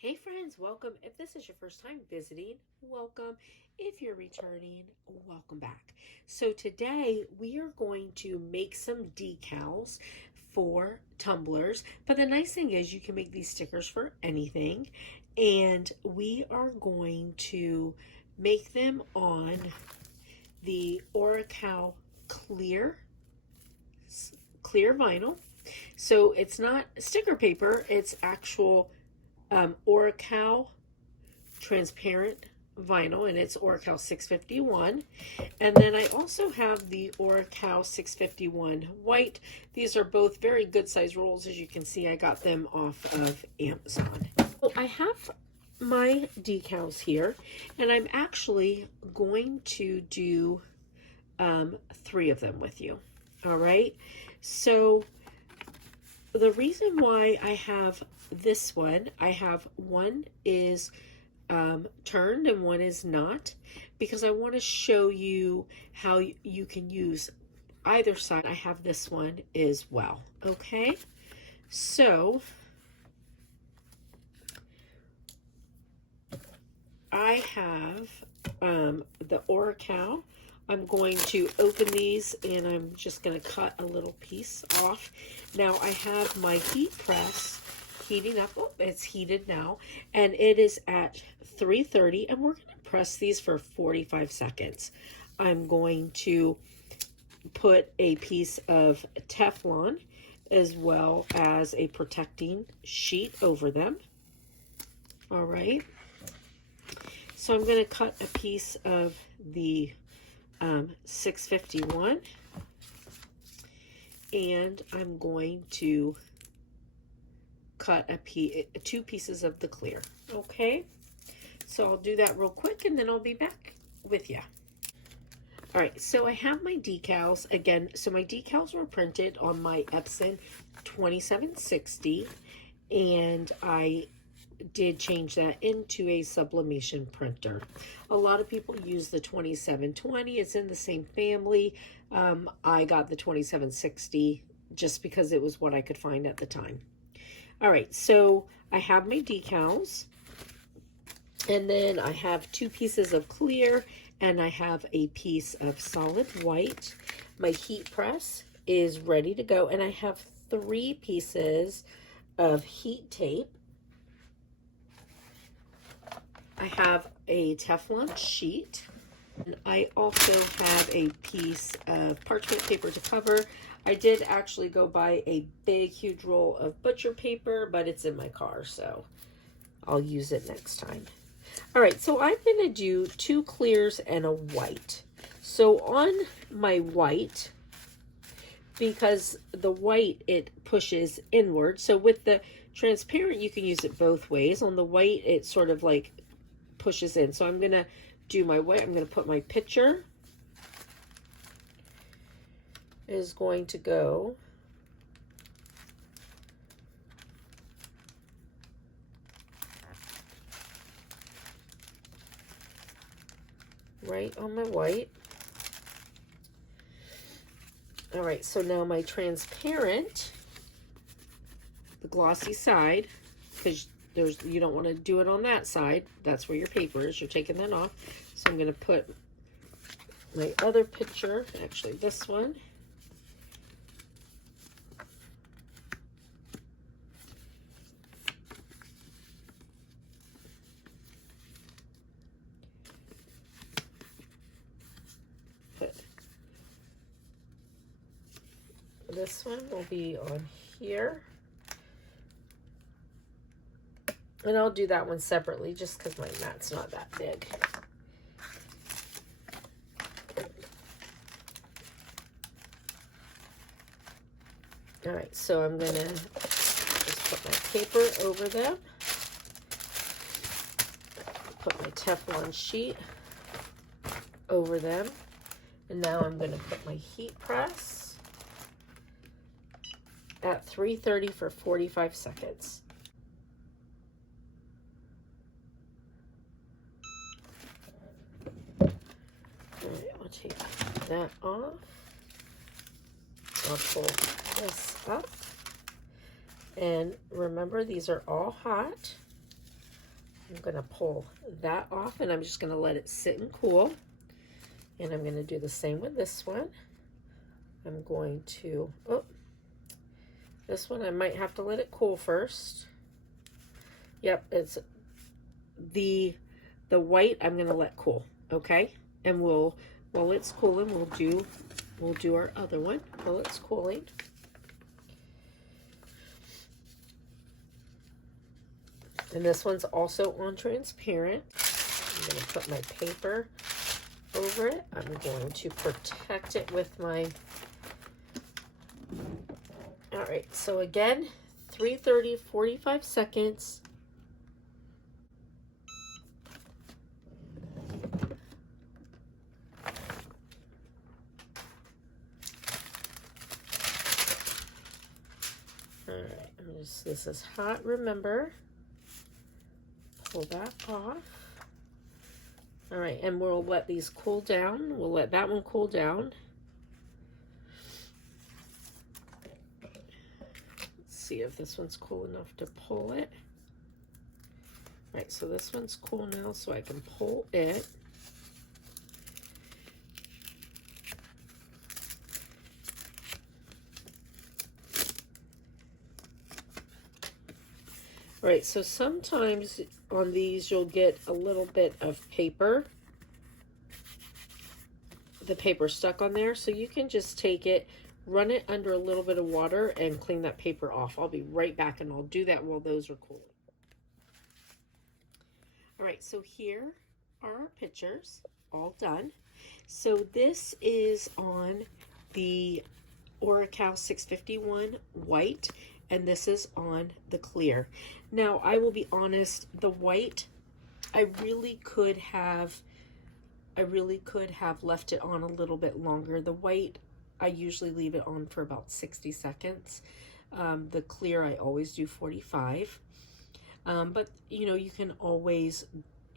Hey friends, welcome. If this is your first time visiting, welcome. If you're returning, welcome back. So today we are going to make some decals for tumblers. But the nice thing is you can make these stickers for anything. And we are going to make them on the Oracal clear vinyl. So it's not sticker paper, it's actual Oracal transparent vinyl, and it's Oracal 651. And then I also have the Oracal 651 white. These are both very good size rolls. As you can see, I got them off of Amazon. So I have my decals here, and I'm actually going to do 3 of them with you. All right, so the reason why I have this one, I have one is turned and one is not, because I want to show you how you can use either side. I have this one as well. Okay, so I have the Oracal. I'm going to open these and I'm just going to cut a little piece off. Now I have my heat press heating up. Oh, it's heated now, and it is at 330, and we're going to press these for 45 seconds. I'm going to put a piece of Teflon as well as a protecting sheet over them. All right. So I'm going to cut a piece of the 651, and I'm going to cut 2 pieces of the clear. Okay, so I'll do that real quick and then I'll be back with you. All right, so I have my decals again. So my decals were printed on my Epson 2760, and I did change that into a sublimation printer. A lot of people use the 2720. It's in the same family. I got the 2760 just because it was what I could find at the time. All right, so I have my decals, and then I have 2 pieces of clear, and I have a piece of solid white. My heat press is ready to go, and I have 3 pieces of heat tape. I have a Teflon sheet, and I also have a piece of parchment paper to cover. I did actually go buy a big, huge roll of butcher paper, but it's in my car, so I'll use it next time. All right, so I'm going to do 2 clears and a white. So on my white, because the white, it pushes inward. So with the transparent, you can use it both ways. On the white, it sort of like pushes in. So I'm going to do my white. I'm going to put my picture is going to go right on my white. All right, so now my transparent, the glossy side, because you don't want to do it on that side. That's where your paper is. You're taking that off. So I'm going to put my other picture, actually this one, put this one will be on here. And I'll do that one separately just because my mat's not that big. All right, so I'm going to just put my paper over them. Put my Teflon sheet over them. And now I'm going to put my heat press at 330 for 45 seconds. All right, I'll take that off. I'll pull this up. And remember, these are all hot. I'm going to pull that off, and I'm just going to let it sit and cool. And I'm going to do the same with this one. I'm going to, oh, this one I might have to let it cool first. Yep, it's the white I'm going to let cool, okay? And while it's cooling, we'll do our other one while it's cooling. And this one's also on transparent. I'm going to put my paper over it. I'm going to protect it with my, all right, so again, 330, 45 seconds. All right, this is hot, remember. Pull that off. All right, and we'll let these cool down. We'll let that one cool down. Let's see if this one's cool enough to pull it. All right, so this one's cool now, so I can pull it. All right, so sometimes on these you'll get a little bit of paper, the paper stuck on there, so you can just take it, run it under a little bit of water, and clean that paper off. I'll be right back, and I'll do that while those are cooling. All right, so here are our pictures, all done. So this is on the Oracal 651 white, and this is on the clear. Now, I will be honest, the white, I really could have left it on a little bit longer. The white, I usually leave it on for about 60 seconds. The clear, I always do 45. But, you know, you can always,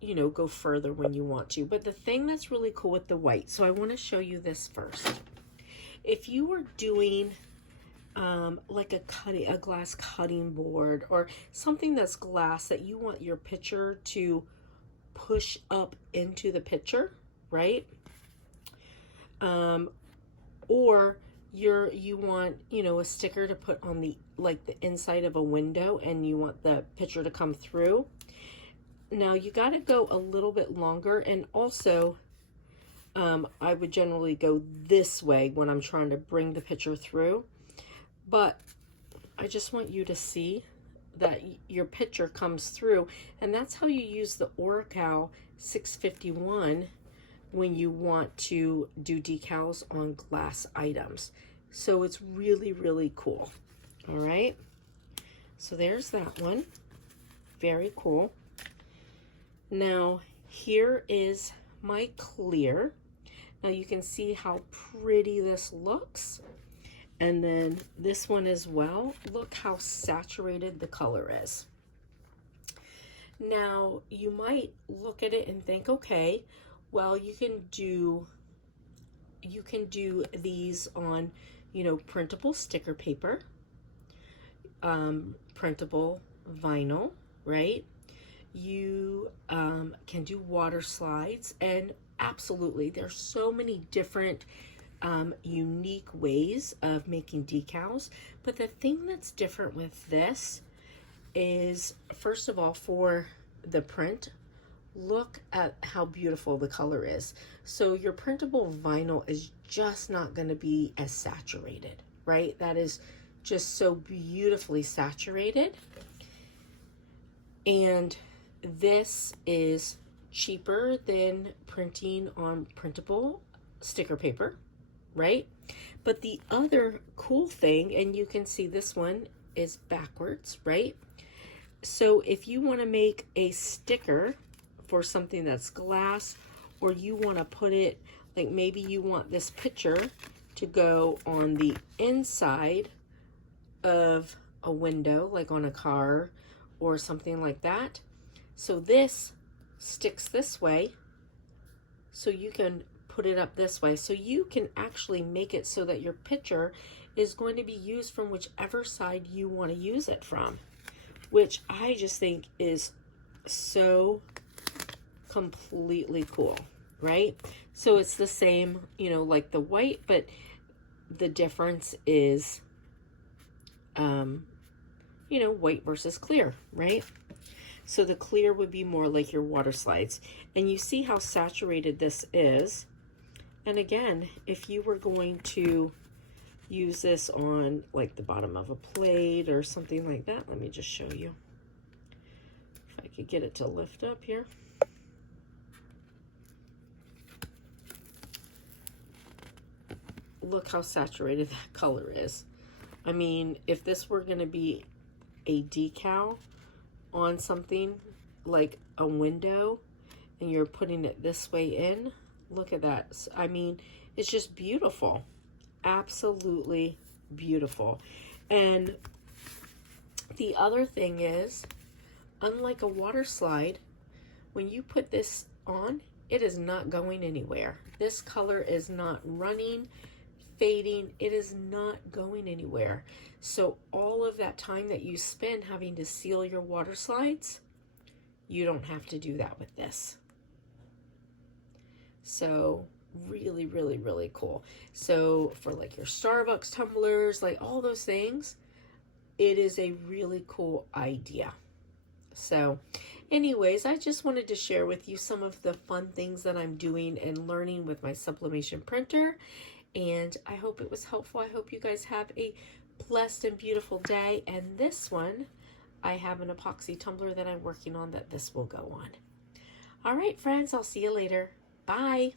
you know, go further when you want to. But the thing that's really cool with the white, so I want to show you this first. If you were doing like a glass cutting board or something that's glass that you want your picture to push up into the picture, right? Or you want, you know, a sticker to put on the inside of a window, and you want the picture to come through. Now you got to go a little bit longer, and also I would generally go this way when I'm trying to bring the picture through. But I just want you to see that your picture comes through, and that's how you use the Oracal 651 when you want to do decals on glass items. So it's really, really cool. All right, so there's that one. Very cool. Now here is my clear. Now you can see how pretty this looks. And then this one as well. Look how saturated the color is. Now you might look at it and think, okay, well, you can do these on, you know, printable sticker paper, printable vinyl, right? You can do water slides, and absolutely, there's so many different unique ways of making decals. But the thing that's different with this is, first of all, for the print, look at how beautiful the color is. So your printable vinyl is just not going to be as saturated, right? That is just so beautifully saturated. And this is cheaper than printing on printable sticker paper, right? But the other cool thing, and you can see this one is backwards, right? So if you want to make a sticker for something that's glass, or you want to put it, like maybe you want this picture to go on the inside of a window, like on a car or something like that. So this sticks this way, so you can put it up this way. So you can actually make it so that your picture is going to be used from whichever side you want to use it from, which I just think is so completely cool, right? So it's the same, you know, like the white, but the difference is, you know, white versus clear, right? So the clear would be more like your water slides. And you see how saturated this is. And again, if you were going to use this on like the bottom of a plate or something like that, let me just show you. If I could get it to lift up here. Look how saturated that color is. I mean, if this were going to be a decal on something like a window and you're putting it this way in, look at that. I mean, it's just beautiful. Absolutely beautiful. And the other thing is, unlike a water slide, when you put this on, it is not going anywhere. This color is not running, fading. It is not going anywhere. So all of that time that you spend having to seal your water slides, you don't have to do that with this. So really, really, really cool. So for like your Starbucks tumblers, like all those things, it is a really cool idea. So anyways, I just wanted to share with you some of the fun things that I'm doing and learning with my sublimation printer. And I hope it was helpful. I hope you guys have a blessed and beautiful day. And this one, I have an epoxy tumbler that I'm working on that this will go on. All right, friends, I'll see you later. Bye.